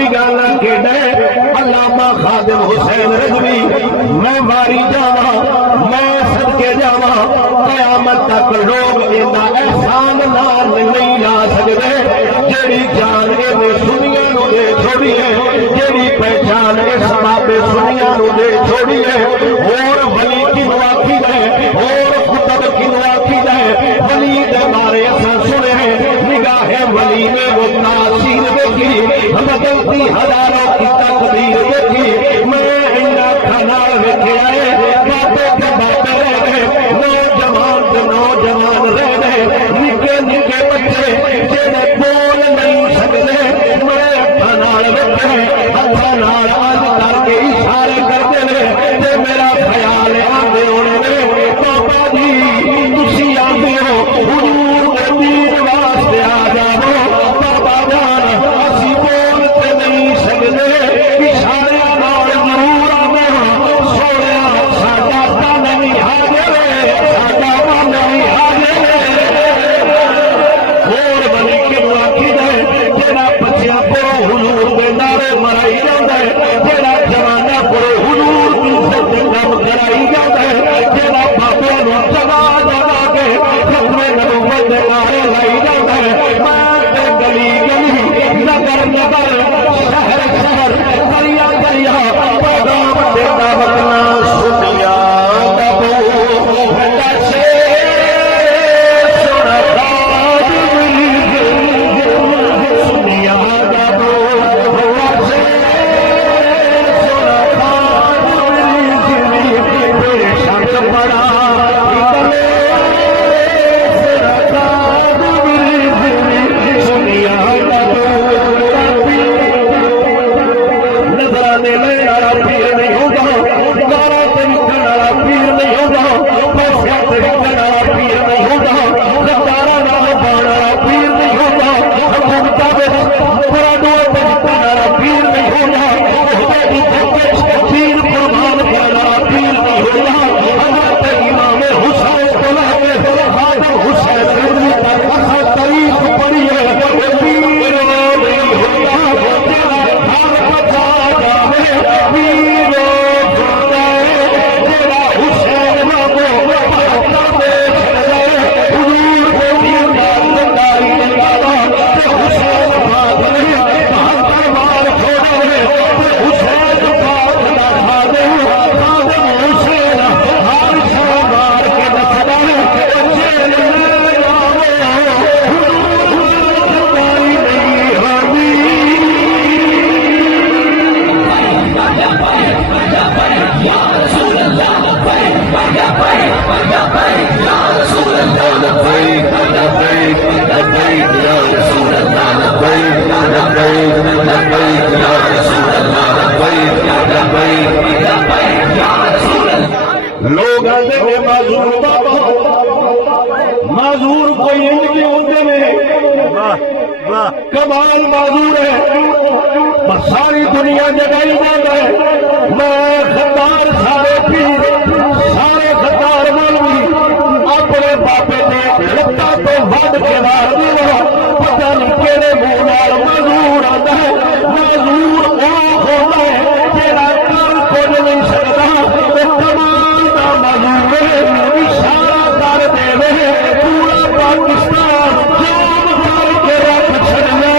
भी गाना केड़ा अल्लामा खादिम हुसैन रज़वी मैं वारी जावा मैं सदके जावा कयामत तक लोग इन्दा एहसान नाल नहीं ला सकते जेड़ी जान इन्हें सुनिया नूं दे छोड़ी है जेड़ी पहचान इस बाबे सुनिया नूं दे छोड़ी है और वली किनू आखी है और कुतब किनू आखी है वली दे बारे असां सुने निगाहे वली ने वो तासीर देखी बदलती हजारों की तकदीर देखी मैं इन्ना खाना वेखे आए बाबे के बाबे रह गए नौजवान रह गए निके निके बच्चे जेड़े बोल नहीं सकते मैं खाना वेखे हथा नाल अज करके इशारे करते ने मेरा ख्याल आंदे होने ने बाबा जी तुसी आंदे हो हुजूर दे दीन वास्ते आ जाओ बाबा जान असी बोलते नहीं सकते इशारे नाल जरूर आना सोनिया साडा ता नहीं हाजिर साडा ता नहीं हाजिर और बनी के आखी दे जेड़ा बच्चियां को हुजूर दे नारे मराई जांदा है जेड़ा जवाना को हुजूर दी इज्जत गम कराई जांदा है जेड़ा बाबे नूं जगा जगा के खत्मे नबूवत दे नारे लाई जांदा है मैं गली गली नगर नगर शहर शहर गलियां गलियां पैगाम देता वतना सुनिया दबो दसे सुना सुनिया दबो दसे सुना शक बड़ा सुनिया नजराने लेने वाला पीर नहीं होगा गारा से निकलने वाला पीर नहीं होगा पैसा से निकलने वाला पीर नहीं होगा रफ्तारा नाम पाने वाला पीर नहीं होगा भूमता में पूरा डोर पे निकलने वाला पीर नहीं होगा पीर कुर्बान करने वाला पीर नहीं होगा हजरत इमाम हुसैन को लाके खादिम हुसैन रज़वी तक असा तारीफ पढ़ी है पीर नहीं होगा हर बचा जावे पीर होता है जेड़ा हुसैन बाबो पता देख ले हुजूर को दीन लड़ाई लगा ते हुसैन बात नहीं बहादुर मार छोड़े हुसैन बात ना खादे खादिम हुसैन हर शहर के दसदा जेल में जावे हुजूर लड़ाई नहीं हावी लोग आते हैं माजूर बाबा माजूर कोई इंज के होते में कमाल माजूर है पर सारी दुनिया जगाई जाता है मैं खतार सारे पीर सारे खतार मौलवी अपने बापे ने लत्ता तो वध के मार दिया पता नहीं केड़े मुंह नाल माजूर आता है माजूर वो होता है जेड़ा कर कुछ नहीं सकता तो कमाल का माजूर है इशारा कर देवे पूरा पाकिस्तान जाम करके रख छड़े